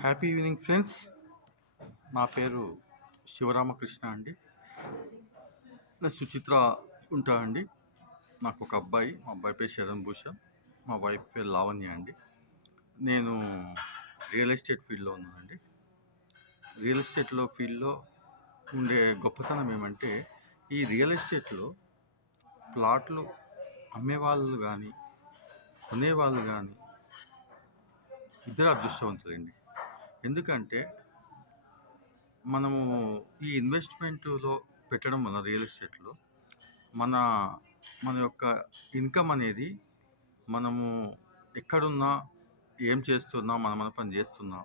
Happy evening friends. నా పేరు శివరామకృష్ణ అండి. నేను సుచిత్ర ఉంటా అండి. నాకు ఒక అబ్బాయి, మా అబ్బాయి పేరు శరణ్ భూషణ్, మా వైఫ్ పేరు లావణ్య అండి. నేను రియల్ ఎస్టేట్ ఫీల్డ్లో ఉన్నానండి. రియల్ ఎస్టేట్లో ఫీల్డ్లో ఉండే గొప్పతనం ఏమంటే, ఈ రియల్ ఎస్టేట్లో ప్లాట్లు అమ్మేవాళ్ళు కానీ కొనేవాళ్ళు కానీ ఇద్దరు అదృష్టవంతులండి. ఎందుకంటే మనము ఈ ఇన్వెస్ట్మెంట్లో పెట్టడం వల్ల రియల్ ఎస్టేట్లో మన మన యొక్క ఇన్కమ్ అనేది మనము ఎక్కడున్నా ఏం చేస్తున్నా మన పని చేస్తున్నా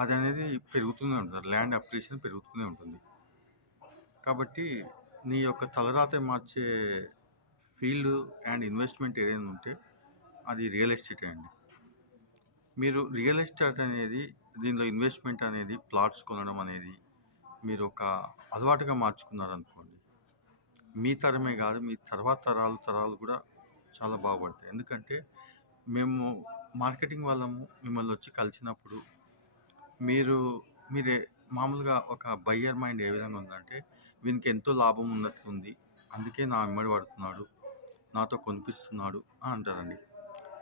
అది అనేది పెరుగుతూనే ఉంటుంది. ల్యాండ్ అప్రిషియేషన్ పెరుగుతూనే ఉంటుంది. కాబట్టి నీ యొక్క తలరాత మార్చే ఫీల్డ్ అండ్ ఇన్వెస్ట్మెంట్ ఏదైనా ఉంటే అది రియల్ ఎస్టేటే అండి. మీరు రియల్ ఎస్టేట్ అనేది దీనిలో ఇన్వెస్ట్మెంట్ అనేది ప్లాట్స్ కొనడం అనేది మీరు ఒక అలవాటుగా మార్చుకున్నారనుకోండి, మీ తరమే కాదు మీ తర్వాత తరాలు కూడా చాలా బాగుపడతాయి. ఎందుకంటే మేము మార్కెటింగ్ వాళ్ళము మిమ్మల్ని వచ్చి కలిసినప్పుడు మీరే మామూలుగా ఒక బయ్యర్ మైండ్ ఏ విధంగా ఉందంటే, వీనికి ఎంతో లాభం ఉన్నట్లుంది, అందుకే నా వెంబడి పడుతున్నాడు, నాతో కొనిపిస్తున్నాడు అని అంటారండి.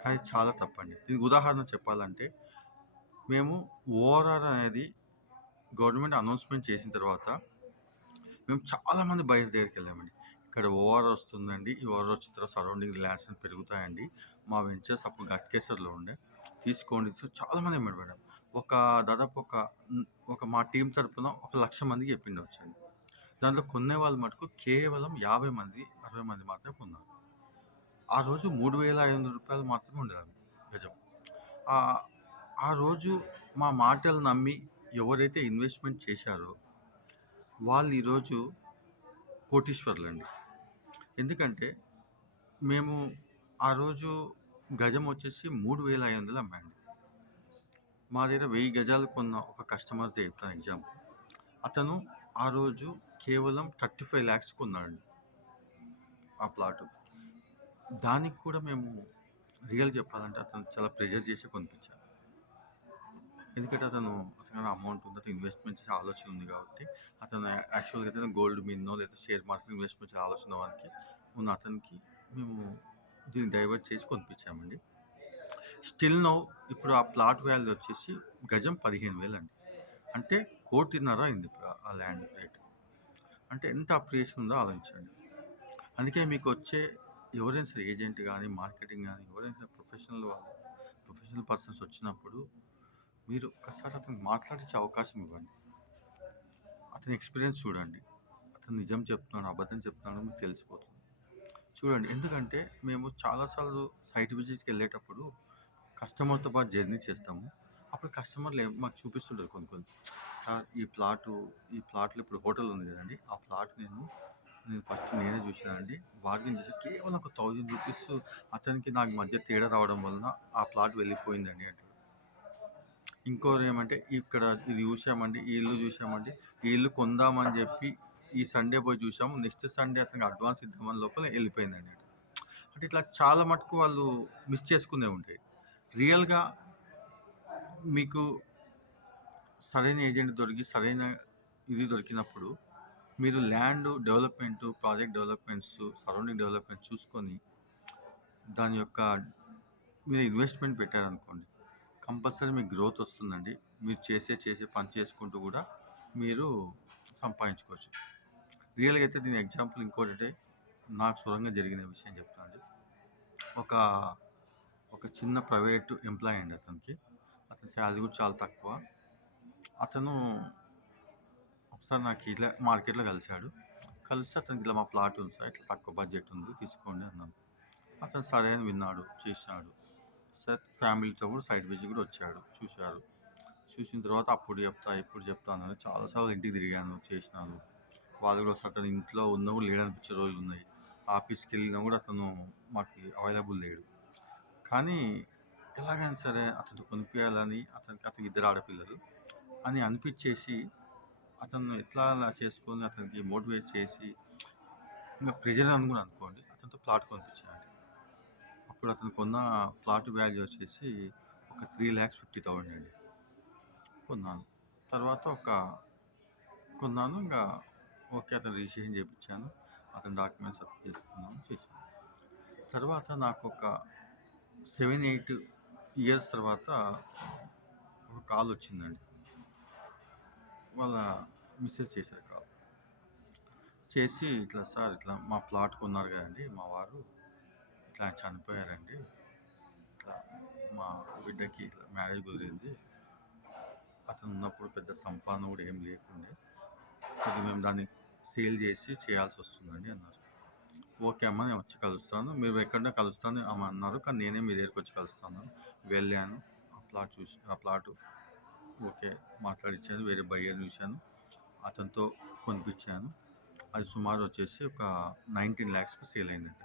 కానీ చాలా తప్పండి. దీనికి ఉదాహరణ చెప్పాలంటే, మేము ఓఆర్ఆర్ అనేది గవర్నమెంట్ అనౌన్స్మెంట్ చేసిన తర్వాత మేము చాలామంది బయర్స్ దగ్గరికి వెళ్ళామండి. ఇక్కడ ఓఆర్ఆర్ వస్తుందండి, ఈ ఓఆర్ఆర్ వచ్చిన తర్వాత సరౌండింగ్ ల్యాండ్స్ అని పెరుగుతాయండి, మా వెంచర్స్ అప్పుడు గట్కేసర్లో ఉండే, తీసుకోండి. సో చాలామంది ఎమ్మడిపడ్డాం. దాదాపు ఒక మా టీం తరపున 1,00,000 మందికి చెప్పిండి వచ్చండి. దాంట్లో కొనే వాళ్ళు మటుకు కేవలం 50 మంది 60 మంది మాత్రమే కొన్నారు. ఆ రోజు 3,500 రూపాయలు మాత్రమే ఉండేది గజం. ఆ రోజు మా మాటలు నమ్మి ఎవరైతే ఇన్వెస్ట్మెంట్ చేశారో వాళ్ళు ఈరోజు కోటీశ్వర్లండి. ఎందుకంటే మేము ఆ రోజు గజం వచ్చేసి 3,500 అమ్మాయండి. మా దగ్గర 1000 గజాలు కొన్న ఒక కస్టమర్ చెప్తాను ఎగ్జాంపుల్. అతను ఆ రోజు కేవలం 35 lakhs కొన్నాడండి ఆ ప్లాటు. దానికి కూడా మేము రియల్ చెప్పాలంటే అతను చాలా ప్రెజర్ చేసి కొనిపించారు. ఎందుకంటే అతను అమౌంట్ ఉంది, అతను ఇన్వెస్ట్మెంట్ చేసే ఆలోచన ఉంది కాబట్టి అతను యాక్చువల్గా అయితే గోల్డ్ మీన్నో లేదా షేర్ మార్కెట్ ఇన్వెస్ట్మెంట్ చేసే ఆలోచన వారికి ఉన్న అతనికి మేము దీన్ని డైవర్ట్ చేసి కొనిపించామండి. స్టిల్ నౌ ఇప్పుడు ఆ ప్లాట్ వాల్యూ వచ్చేసి గజం 15,000 అండి. అంటే 1,50,00,000 అయింది ఇప్పుడు ఆ ల్యాండ్ రేట్. అంటే ఎంత అప్రిషియేషన్ ఉందో ఆలోచించండి. అందుకే మీకు వచ్చే ఎవరైనా సరే ఏజెంట్ కానీ మార్కెటింగ్ కానీ ఎవరైనా సరే ప్రొఫెషనల్ పర్సన్స్ వచ్చినప్పుడు మీరు ఒక్కసారి అతనికి మాట్లాడించే అవకాశం ఇవ్వండి. అతని ఎక్స్పీరియన్స్ చూడండి. అతను నిజం చెప్తున్నాడు అబద్ధం చెప్తున్నాడు మీకు తెలిసిపోతుంది. చూడండి, ఎందుకంటే మేము చాలాసార్లు సైట్ విజిట్కి వెళ్ళేటప్పుడు కస్టమర్తో పాటు జర్నీ చేస్తాము. అప్పుడు కస్టమర్లు మాకు చూపిస్తుంటారు కొన్ని సార్ ఈ ప్లాట్లో ఇప్పుడు హోటల్ ఉంది కదండి, ఆ ప్లాట్ నేను ఫస్ట్ నేనే చూశానండి, బార్గెన్ చేసి కేవలం ఒక 1,000 రూపీస్ అతనికి నాకు మధ్య తేడా రావడం వలన ఆ ప్లాట్ వెళ్ళిపోయిందండి అంటారు. ఇంకోరు ఏమంటే ఇక్కడ ఇది చూసామండి, ఈ ఇల్లు చూసామండి, ఈ ఇల్లు కొందామని చెప్పి ఈ సండే పోయి చూసాము, నెక్స్ట్ సండే అతనికి అడ్వాన్స్ ఇద్దామని లోపల వెళ్ళిపోయిందండి. అంటే ఇట్లా చాలా మటుకు వాళ్ళు మిస్ చేసుకునే ఉంటాయి. రియల్గా మీకు సరైన ఏజెంట్ దొరికి సరైన ఇది దొరికినప్పుడు మీరు land development, project developments, surrounding development చూసుకొని దాని యొక్క మీరు ఇన్వెస్ట్మెంట్ పెట్టారనుకోండి, కంపల్సరీ మీకు గ్రోత్ వస్తుందండి. మీరు చేసే పని చేసుకుంటూ కూడా మీరు సంపాదించుకోవచ్చు. రియల్గా అయితే దీని ఎగ్జాంపుల్ ఇంకోటి నాకు సొంతంగా జరిగిన విషయం చెప్తానండి. ఒక చిన్న ప్రైవేట్ ఎంప్లాయీ అండి అతని శాలరీ కూడా చాలా తక్కువ. అతను ఒకసారి నాకు ఇట్లా మార్కెట్లో కలిసి అతనికి ఇట్లా మా ప్లాట్ ఉంది సార్, ఇట్లా తక్కువ బడ్జెట్ ఉంది తీసుకోండి అన్నాను. అతను సరే అని విన్నాడు, చేశాడు. సార్ ఫ్యామిలీతో కూడా సైట్ విజిట్ కూడా వచ్చాడు, చూసిన తర్వాత అప్పుడు చెప్తా ఇప్పుడు చెప్తాను చాలాసార్లు ఇంటికి తిరిగాను, చేసినాను. వాళ్ళు కూడా అతను ఇంట్లో ఉన్నా కూడా లేడనిపించే రోజులు ఉన్నాయి. ఆఫీస్కి వెళ్ళినా కూడా అతను మాకు అవైలబుల్ లేడు. కానీ ఎలాగైనా సరే అతను కొనిపించాలని అతనికి ఇద్దరు ఆడపిల్లలు అని అనిపించేసి అతను ఎట్లా అలా చేసుకొని అతనికి మోటివేట్ చేసి ఇంకా ప్రెజర్ అని కూడా అనుకోండి, అతనితో ప్లాట్ కొనిపించానండి. అప్పుడు అతను కొన్న ప్లాట్ వాల్యూ వచ్చేసి ఒక 3,50,000 అండి. కొన్నాను. తర్వాత కొన్నాను. ఇంగా ఓకే. అతను రిజిస్ట్రేషన్ చేపిచ్చాను. అతని డాక్యుమెంట్స్ అన్నీ చేసుకున్నాను. చేశాను. తర్వాత నాకొక 7, 8 ఇయర్స్ తర్వాత ఒక కాలొచ్చిందండి. వాళ్ళ మిసెస్ చేశారు కాల్. చేసి ఇట్లా సార్ ఇట్లా మా ప్లాట్ కొన్నారు కదండీ మా వారు. ఇట్లా చనిపోయారండి. ఇట్లా మా బిడ్డకి ఇట్లా మ్యారేజ్ కుదిరింది. అతను ఉన్నప్పుడు పెద్ద సంపాదన కూడా ఏం లేకుండే. కొద్దిగా మేము దాన్ని సేల్ చేసి చేయాల్సొస్తుందండి అన్నారు. ఓకే అమ్మ నేను వచ్చి కలుస్తాను. మీరు ఎక్కడనో కలుస్తాను ఆమె అన్నారు. కానీ నేనే మీ దగ్గరికొచ్చి కలుస్తాను. వెళ్ళాను. ఆ ప్లాట్ చూసి ఆ ప్లాటు ఓకే. మాట్లాడిచ్చాను. వేరే బయ్యర్‌ని చూశాను. అతనితో కొనిపిచ్చాను. అది సుమారు వచ్చేసి ఒక 19,00,000కి సేల్ అయిందండి.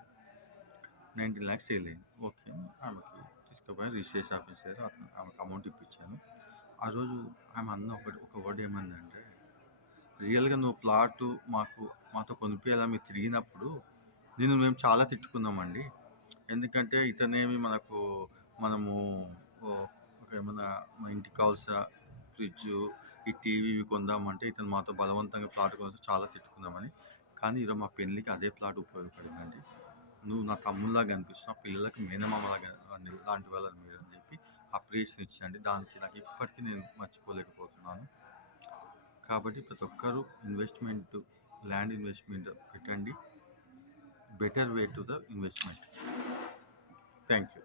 19,00,000 సేల్ అయింది. ఓకే. ఆమెకి తీసుకుపోయి రిజిస్ట్రేషన్ ఆఫీస్ దగ్గర ఆమెకి అమౌంట్ ఇప్పించాను. ఆ రోజు ఆమె అన్న ఒక వర్డ్ ఏమందంటే, రియల్‌గా నువ్వు ప్లాటు మాతో కొనిపియాలని మీరు తిరిగినప్పుడు నిన్ను మేము చాలా తిట్టుకున్నామండి. ఎందుకంటే ఇతనేమి మనము ఒక ఏమన్నా మన ఇంటికి కావాల్సిన ఫ్రిడ్జు, ఈ టీవీ ఇవి కొందామంటే ఇతను మాతో బలవంతంగా ప్లాట్ కొనిస్తే చాలా తిట్టుకున్నామని. కానీ ఈరోజు మా పెళ్ళికి అదే ప్లాట్ ఉపయోగపడిందండి. నువ్వు నా తమ్ముడిలాగా అనిపిస్తున్నావు. పిల్లలకి మేనమామలాగా లాంటి వాళ్ళని మీరని చెప్పి అప్రిషియేషన్ ఇచ్చారండి. దానికి నాకు ఇప్పటికీ నేను మర్చిపోలేకపోతున్నాను. కాబట్టి ప్రతి ఒక్కరు ల్యాండ్ ఇన్వెస్ట్‌మెంట్ పెట్టండి. Better way to the investment. Thank you.